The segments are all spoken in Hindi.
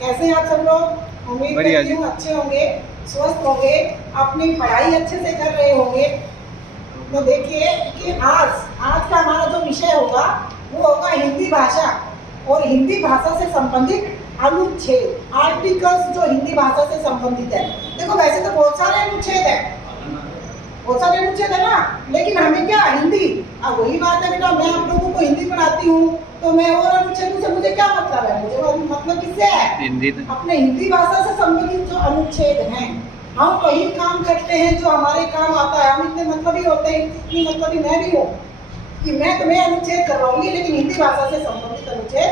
कैसे हैं आप सब लोग? उम्मीद करती हूँ अच्छे होंगे, स्वस्थ होंगे, अपनी पढ़ाई अच्छे से कर रहे होंगे। तो देखिए कि आज का हमारा जो विषय होगा वो होगा हिंदी भाषा और हिंदी भाषा से संबंधित अनुच्छेद, आर्टिकल्स जो हिंदी भाषा से संबंधित है। देखो वैसे तो बहुत सारे अनुच्छेद है, बहुत सारे अनुच्छेद है ना, लेकिन हमें क्या हिंदी, अब वही बात है बेटा, मैं आप लोगों को हिंदी पढ़ाती हूँ तो मैं और अनुच्छेद से मुझे क्या मतलब है, मुझे मतलब किससे है, हिंदी, अपने हिंदी भाषा से संबंधित जो अनुच्छेद हैं। हम वही काम करते हैं जो हमारे काम आता है। हम इतने मतलबी होते हैं, इतनी मतलबी मैं भी हूँ कि मैं तुम्हें अनुच्छेद करवाऊंगी लेकिन हिंदी भाषा से संबंधित अनुच्छेद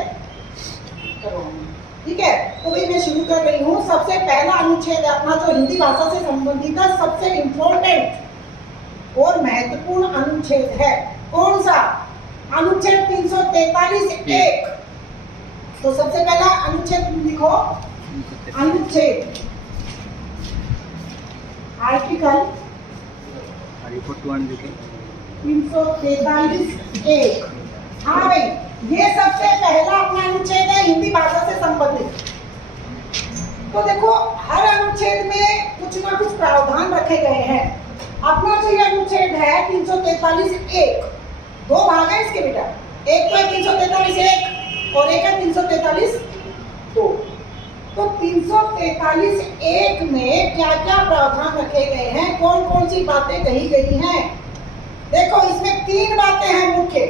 करवाऊंगी। ठीक है, तो भाई मैं शुरू कर रही हूँ। सबसे पहला अनुच्छेद अपना जो हिंदी भाषा से संबंधित है, सबसे इम्पोर्टेंट और महत्वपूर्ण अनुच्छेद है कौन सा? अनुच्छेद 343(1). तो सबसे पहला अनुच्छेद लिखो, अनुच्छेद आर्टिकल 343(1). हाँ भाई, ये सबसे पहला अपना अनुच्छेद है हिंदी भाषा से संबंधित। तो देखो हर अनुच्छेद में कुछ ना कुछ प्रावधान रखे गए हैं। अपना जो ये अनुच्छेद है 343(1), दो भाग है इसके बेटा, एक तो है 343(1) और एक है 343(2). तो 343(1) में क्या क्या प्रावधान रखे गए हैं, कौन कौन सी बातें कही गई हैं? देखो इसमें 3 बातें हैं मुख्य।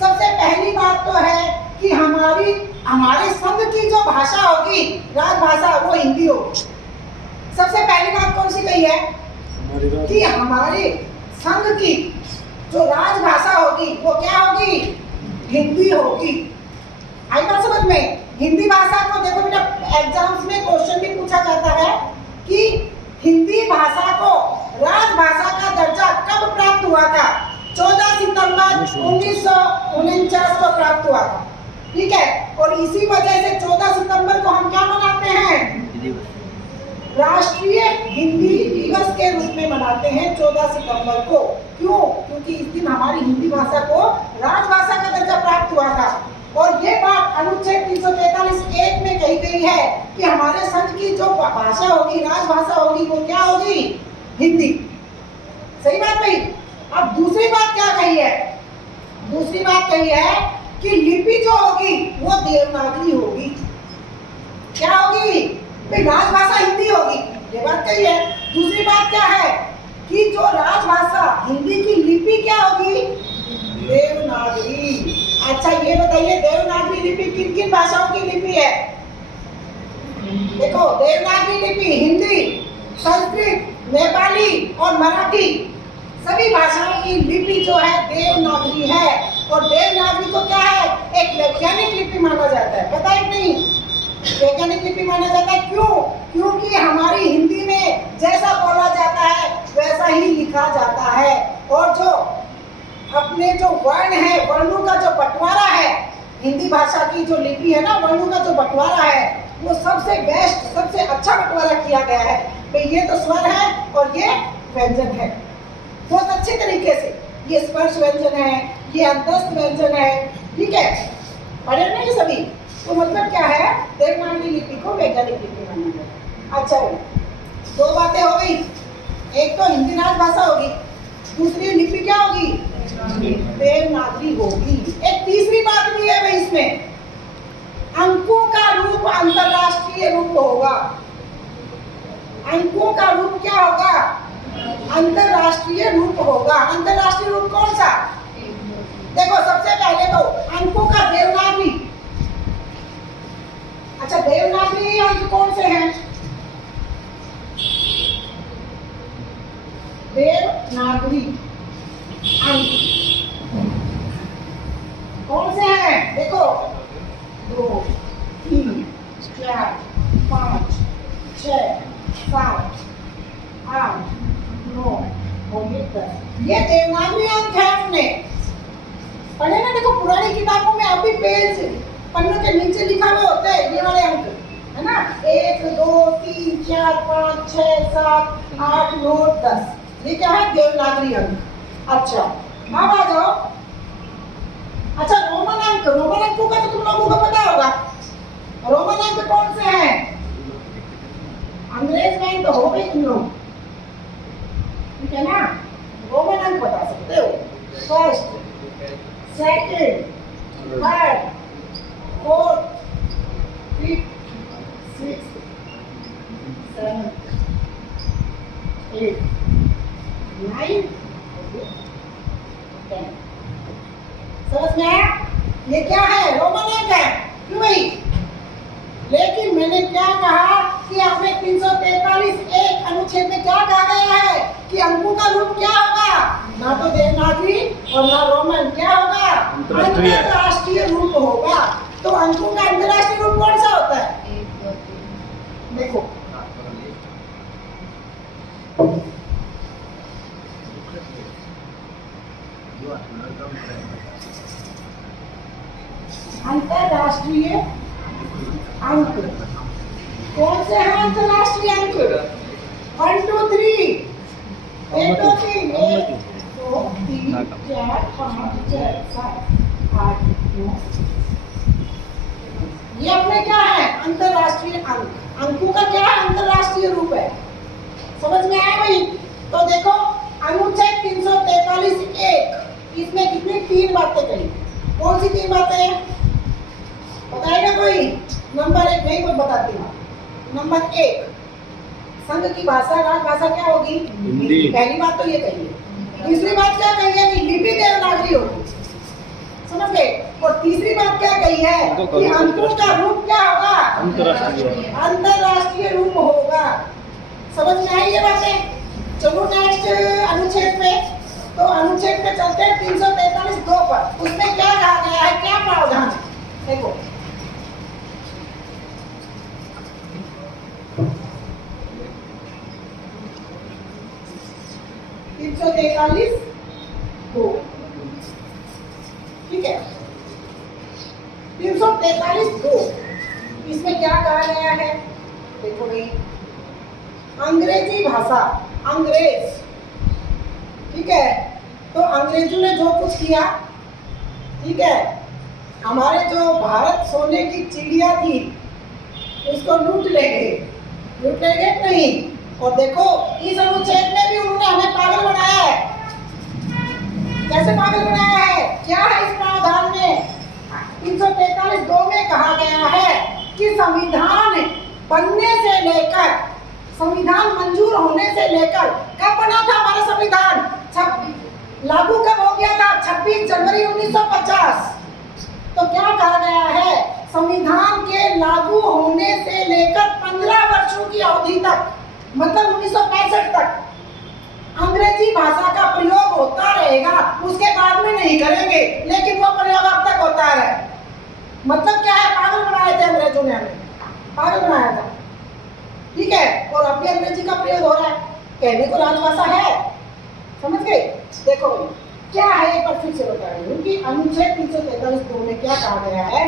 सबसे पहली बात तो है कि हमारे संघ की जो भाषा होगी, राजभाषा, वो हिंदी होगी। सबसे पहली बात कौन सी कही है कि हमारे संघ की जो राजभाषा होगी वो क्या होगी? हिंदी होगी। आई बात समझ में? हिंदी भाषा को देखो बेटा, एग्जाम्स में क्वेश्चन भी पूछा जाता है कि हिंदी भाषा को राजभाषा का दर्जा कब प्राप्त हुआ था? 14 सितंबर 1949 को प्राप्त हुआ था। ठीक है, और इसी वजह से 14 सितंबर को हम क्या मनाते हैं? राष्ट्रीय हिंदी दिवस के रूप में मनाते हैं 14 सितंबर को। क्यों? क्योंकि इस दिन हमारी हिंदी भाषा को राजभाषा का दर्जा प्राप्त हुआ था। और ये बात अनुच्छेद 343(1) में कही गई है कि हमारे संघ की जो भाषा होगी, राजभाषा होगी, वो क्या होगी? हिंदी। सही बात भाई। अब दूसरी बात क्या कही है? दूसरी बात कही है कि लिपि जो होगी वो देवनागरी होगी। क्या होगी? राजभाषा हिंदी होगी, ये बात कही है। दूसरी बात क्या है कि जो राजभाषा हिंदी की लिपि क्या होगी? देवनागरी। अच्छा ये बताइए, देवनागरी लिपि किन किन भाषाओं की लिपि है? देखो देवनागरी लिपि हिंदी, संस्कृत, नेपाली और मराठी, सभी भाषाओं की लिपि जो है देवनागरी है। और देवनागरी को क्या है? एक वैज्ञानिक लिपि माना जाता है। पता है नहीं? वैज्ञानिक लिपि माना जाता है। क्यों? क्योंकि हमारी हिंदी में जैसा बोला जाता है वैसा ही लिखा जाता है। और जो अपने जो वर्ण है, वर्णों का जो बंटवारा है, हिंदी भाषा की जो लिपि है ना, वर्णों का जो बंटवारा है वो सबसे बेस्ट, सबसे अच्छा बंटवारा किया गया है। तो ये तो स्वर है और ये व्यंजन है, बहुत अच्छे तरीके से। ये स्पर्श व्यंजन है, ये अंतस्थ व्यंजन है। ठीक है, पढ़े ना ये सभी? तो मतलब क्या है? देवनागरी लिपि को वैज्ञानिक लिपि माना गया। अच्छा, 2 बातें हो गई। एक तो हिंदी राजभाषा होगी, दूसरी लिपि क्या होगी? देवनागरी होगी। एक तीसरी बात भी है भाई इसमें, अंकों का रूप अंतरराष्ट्रीय रूप होगा। अंकों का रूप क्या होगा? अंतरराष्ट्रीय रूप होगा। अंतरराष्ट्रीय रूप कौन सा? देखो सबसे पहले तो अंकों का देवनागरी। अच्छा, देवनागरी अंक कौन से हैं? देवनागरी अंक कौन से हैं? देखो 2, 3, 4, 5, 6, 7, 8, 9 और 10। ये देवनागरी अंक है। अपने पढ़े ना? देखो पुरानी किताबों में अभी पेज पन्नों के नीचे लिखा हुआ होता है ये वाले अंक, है ना? 1, 2, 3, 4, 5, 6, 7, 8, 9, 10। ये क्या है? देवनागरी अंक। अच्छा अब आ जाओ। अच्छा रोमन अंक, रोमन अंकों का तो तुम लोगों को पता होगा। रोमन अंक कौन से हैं? अंग्रेजमेंट हो गई तुम लोग, ठीक है ना। रोमन अंक बता सकते हो, first, second, third, fourth, fifth, sixth, seventh, eight, nine, ten. समझ में आया? ये क्या है? रोमन अंक है। क्यों भाई? लेकिन मैंने क्या कहा कि आपने 343(1) अनुच्छेद में क्या कहा गया है कि अंकों का रूप क्या होगा? ना तो देवनागरी और ना रोमन, क्या होगा? अंतरराष्ट्रीय रूप होगा। तो अंकों का अंतरराष्ट्रीय रूप कौन सा होता है? देखो, अंतरराष्ट्रीय अंक कौन से हैं? अंतरराष्ट्रीय अंक 1 2 3, 1 2 3, 1 2 3 4 5 6 7 8 9। ये अपने क्या है? अंतरराष्ट्रीय अंक। अंकों का क्या है? अंतरराष्ट्रीय रूप है। समझ में आया भाई? तो देखो, अनुच्छेद 343(1) इसमें कितनी 3 बातें कही। कौन सी 3 बातें बताएगा कोई? नंबर 1 नहीं, कोई बताती हूँ। नंबर 1, संघ की भाषा राजभाषा क्या होगी? हिंदी। पहली बात तो ये कही है। दूसरी बात क्या कही है? कि लिपि देवनागरी होगी। समझ गए? और तीसरी बात क्या कही है? कि अंकों का रूप क्या होगा? अंतरराष्ट्रीय रूप होगा। समझ में आई ये बातें? चलो नेक्स्ट अनुच्छेद पे। तो अनुच्छेद पे चलते हैं 343(2) पर। उसमें क्या कहा गया है? क्या प्रावधान है? देखो, ठीक है, 343(2) इसमें क्या कहा गया है? देखो भाई, अंग्रेजी भाषा, अंग्रेज, ठीक है। तो अंग्रेजों ने जो कुछ किया, ठीक है, हमारे जो भारत सोने की चिड़िया थी उसको लूट ले गए नहीं। और देखो, इस अनुच्छेद में भी उन्होंने हमें पागल बनाया है। कैसे पागल बनाया है? क्या है इस प्रावधान में? 343(2) में कहा गया है कि संविधान बनने से लेकर, संविधान मंजूर होने से लेकर, कब बना था हमारा संविधान? लागू कब हो गया था? 26 जनवरी 1950। तो क्या कहा गया है? संविधान के लागू होने से लेकर 15 वर्षों की अवधि तक, मतलब 1965 तक अंग्रेजी भाषा का प्रयोग होता रहेगा। उसके बाद में नहीं करेंगे, लेकिन वो प्रयोग अब तक होता रहे। मतलब क्या है? पागल बनाए थे अंग्रेजों ने, हमें पागल बनाया था, ठीक है। और अब भी अंग्रेजी का प्रयोग हो रहा है। कहने को राजभाषा है, समझ गए? देखो क्या है, एक बार फिर से बता रही हूँ कि अनुच्छेद 343(2) में क्या कहा गया है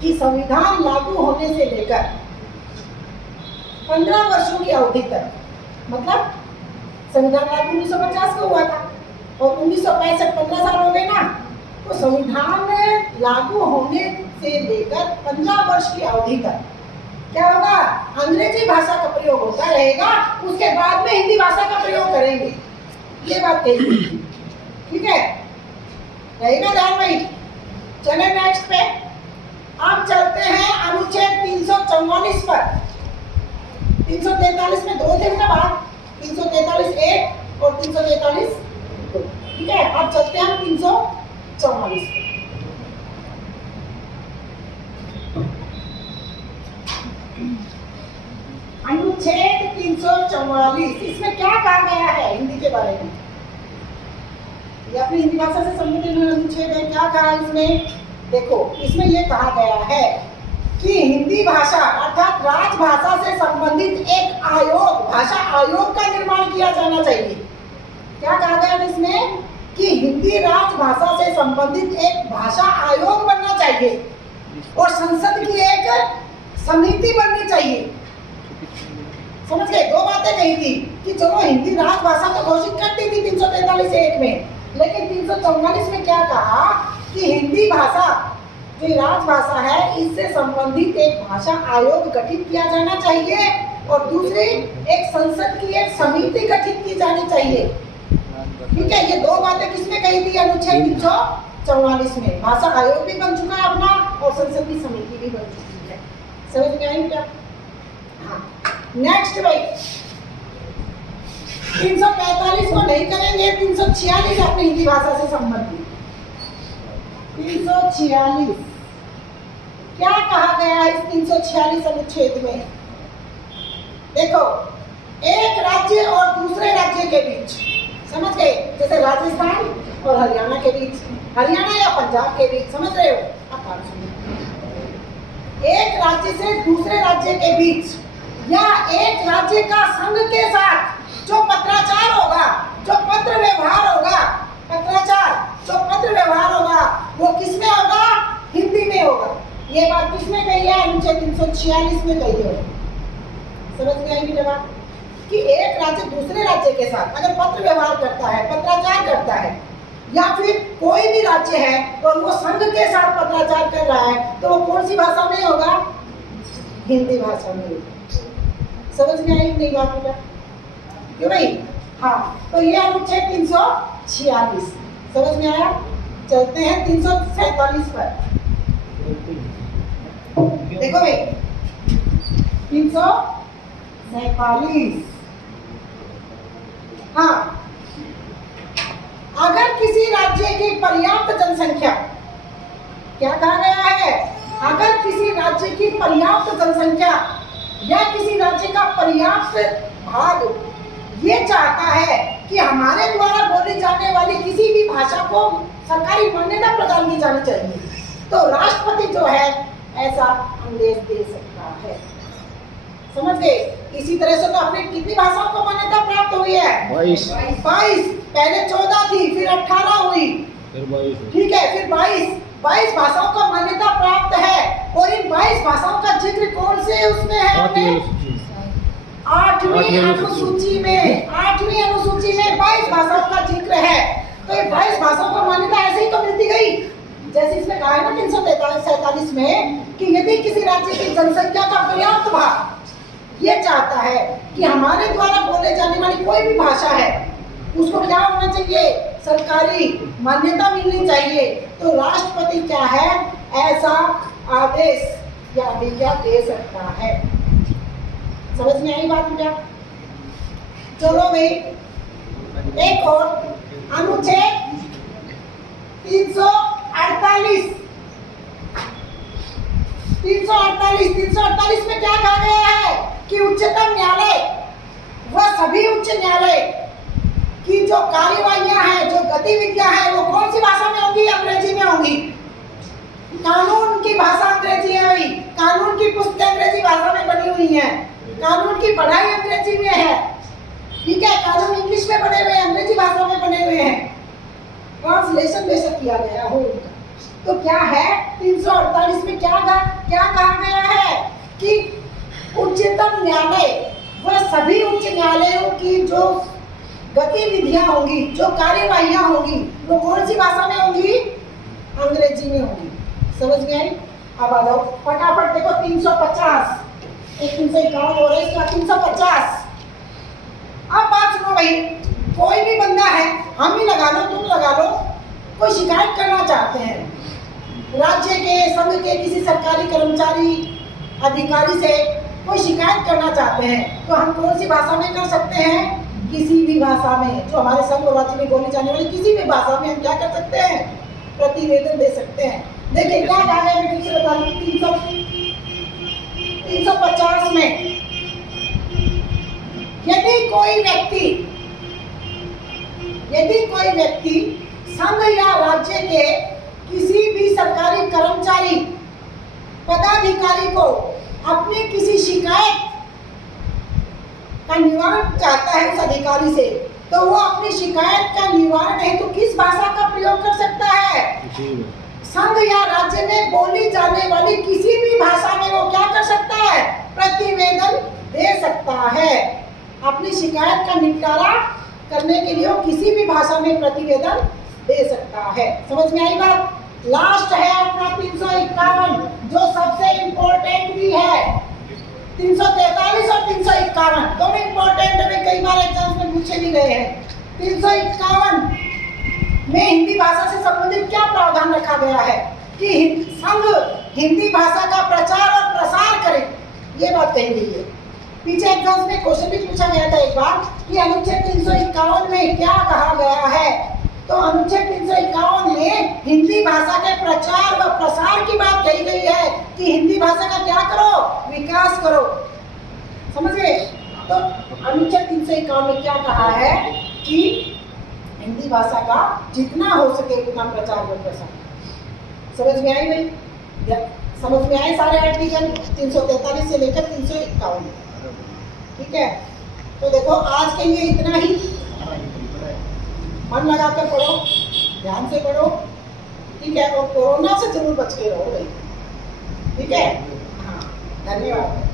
कि संविधान लागू होने से लेकर 15 वर्षों की अवधि तक, मतलब संविधान लागू 1950 को हुआ था और 1965 15 साल हो गए ना। तो संविधान लागू होने से लेकर 15 वर्ष की अवधि तक क्या होगा? अंग्रेजी भाषा का प्रयोग होता रहेगा। उसके बाद में हिंदी भाषा का प्रयोग करेंगे। ये बात कही, ठीक है, रहेगा ध्यान भाई। चले नेक्स्ट पे। अब चलते हैं अनुच्छेद 344 पर। 343 में 2 थे ना भाग, 343(1) और 343(2), ठीक है। अब चलते हैं 344 पे। अनुच्छेद 344 इसमें क्या कहा गया है हिंदी के बारे में? ये अपनी हिंदी भाषा से संबंधित अनुच्छेद है। क्या कहा इसमें? देखो, इसमें यह कहा गया है कि हिंदी भाषा अर्थात राजभाषा से संबंधित एक आयोग, भाषा आयोग का निर्माण किया जाना चाहिए। क्या कहा गया है इसमें? कि हिंदी राजभाषा से संबंधित एक भाषा आयोग बनना चाहिए और संसद की एक समिति बननी चाहिए। समझ गए? 2 बातें कही थी कि चलो हिंदी राजभाषा तो घोषित कर दी थी 343(1) में, लेकिन 344 में क्या कहा कि हिंदी भाषा जो राजभाषा है इससे संबंधित एक भाषा आयोग गठित किया जाना चाहिए और दूसरी एक संसद की एक समिति गठित की जानी चाहिए। ठीक है, ये दो बातें किसमें कही थी? अनुच्छेद 344 में। भाषा आयोग भी बन चुका है अपना और संसद की समिति भी बन चुकी है। समझ में आई क्या? हाँ, नेक्स्ट भाई 345 को नहीं करेंगे, 346 अपनी हिंदी भाषा से संबंधित। 346 क्या कहा गया है इस 346 अनुच्छेद में? देखो, एक राज्य और दूसरे राज्य के बीच, समझ गए, जैसे राजस्थान और हरियाणा के बीच, हरियाणा या पंजाब के बीच, समझ रहे हो? अब बात सुनिए। एक राज्य से दूसरे राज्य के बीच या एक राज्य का संघ के साथ जो पत्राचार होगा, जो पत्र व्यवहार होगा, पत्राचार जो पत्र व्यवहार होगा, वो किसमें होगा? हिंदी में होगा। ये बात किसमें कही है? अनुच्छेद 346 में कही है। समझ में आई मेरी बात? कि एक राज्य दूसरे राज्य के साथ अगर पत्र व्यवहार करता है, पत्राचार करता है, या फिर कोई भी राज्य है और वो संघ के साथ पत्राचार कर रहा है, तो वो कौन सी भाषा में होगा? हिंदी भाषा में होगा। समझ में आई नहीं बात बेटा? क्यों भाई? हाँ, तो ये अनुच्छेद 346 समझ में आया। चलते हैं 347 पर। देखो भाई 347, हाँ, अगर किसी राज्य की पर्याप्त जनसंख्या, क्या कहा गया है? अगर किसी राज्य की पर्याप्त जनसंख्या या किसी राज्य का पर्याप्त भाग ये चाहता है कि हमारे द्वारा बोली जाने वाली किसी भी भाषा को सरकारी मान्यता प्रदान की जानी चाहिए, तो राष्ट्रपति जो है ऐसा आदेश दे सकता है। समझ गए? इसी तरह से तो अपने कितनी भाषाओं को मान्यता प्राप्त हुई है? 22। पहले 14 थी, फिर 18 हुई, ठीक है, फिर 22 भाषाओं को मान्यता प्राप्त है। और इन 22 भाषाओं का जिक्र कौन से उसमें है? 8वीं अनुसूची में। 8वीं अनुसूची में 22 भाषाओं का जिक्र है। तो ये 22 भाषाओं को मान्यता ऐसे ही तो मिलती गई, जैसे इसमें कहा है ना 347 में कि यदि किसी राज्य की जनसंख्या का पर्याप्त भाग ये चाहता है कि हमारे द्वारा बोले जाने वाली कोई भी भाषा है उसको क्या होना चाहिए? सरकारी मान्यता मिलनी चाहिए, तो राष्ट्रपति क्या है? ऐसा आदेश या आज्ञा दे सकता है। समझ में आई बात क्या? चलो भाई एक और अनुच्छेद 348 348 में क्या कहा गया है कि उच्चतम न्यायालय व सभी उच्च न्यायालय की जो कार्यवाहियां हैं, जो गतिविधियां हैं, वो कौन सी भाषा में होंगी? अंग्रेजी में होंगी। कानून की भाषा अंग्रेजी है भाई, कानून की पुस्तकें अंग्रेजी भाषा में बनी हुई हैं, कानून की पढ़ाई अंग्रेजी में है, ठीक है, कानून इंग्लिश में बने हुए हैं, अंग्रेजी भाषा में बने हुए हैं, ट्रांसलेशन बेशक किया गया हो उनका। तो क्या है 348 में क्या कहा गया है कि उच्चतम न्यायालय व सभी उच्च न्यायालयों की जो गतिविधियां होंगी, जो कार्यवाहियां होंगी, वो कौन सी भाषा में होंगी? अंग्रेजी में होंगी। समझ में आई? अब आ जाओ फटाफट, देखो 350, एक 351 हो रहा है, इसका 350। अब बात सुनो भाई, कोई भी बंदा है, हम ही लगा लो, तुम लगा लो, कोई शिकायत करना चाहते हैं राज्य के, संघ के किसी सरकारी कर्मचारी, अधिकारी से कोई शिकायत करना चाहते हैं, तो हम कौन सी भाषा में कर सकते हैं? किसी भी भाषा में, जो हमारे संघ और राज्य में बोली जाने वाली किसी भी भाषा में हम क्या कर सकते हैं? प्रतिवेदन दे सकते हैं। देखिए क्या कहा गया, मैं फिर से बता दूं 350 में, यदि कोई व्यक्ति संघ या राज्य के किसी भी सरकारी कर्मचारी, पदाधिकारी को अपनी किसी शिकायत का निवारण चाहता है उस अधिकारी से, तो वो अपनी शिकायत का निवारण हेतु किस भाषा का प्रयोग कर सकता है? संघ या राज्य में बोली जाने वाली किसी भी भाषा में वो क्या कर सकता है? प्रतिवेदन दे सकता है। अपनी शिकायत का निपटारा करने के लिए वो किसी भी भाषा में प्रतिवेदन दे सकता है। समझ में आई बात? लास्ट है अपना 351, जो सबसे इंपॉर्टेंट भी है। 343 और 351 351 दोनों इंपॉर्टेंट है, कई बार एग्जाम्स में पूछे भी गए हैं। 351 में हिंदी भाषा से संबंधित क्या प्रावधान रखा गया है कि संघ हिंदी भाषा का प्रचार और प्रसार करे, ये बात कही गई है। पीछे एग्जाम्स में क्वेश्चन भी पूछा गया था एक बार कि अनुच्छेद 351 में क्या कहा गया है, तो अनुच्छेद 351 में हिंदी भाषा के प्रचार व प्रसार की बात कही गई है कि हिंदी भाषा का क्या करो, विकास करो। समझ गए? तो अनुच्छेद 351 में क्या कहा है कि हिंदी भाषा का जितना हो सके उतना प्रचार व प्रसार। समझ में आई भाई? समझ में आए सारे आर्टिकल 343 से लेकर 351? ठीक है, तो देखो आज के लिए इतना ही। मन लगा कर पढ़ो, ध्यान से पढ़ो, ठीक है, और कोरोना से जरूर बच के रहो भाई, ठीक है। हाँ, धन्यवाद।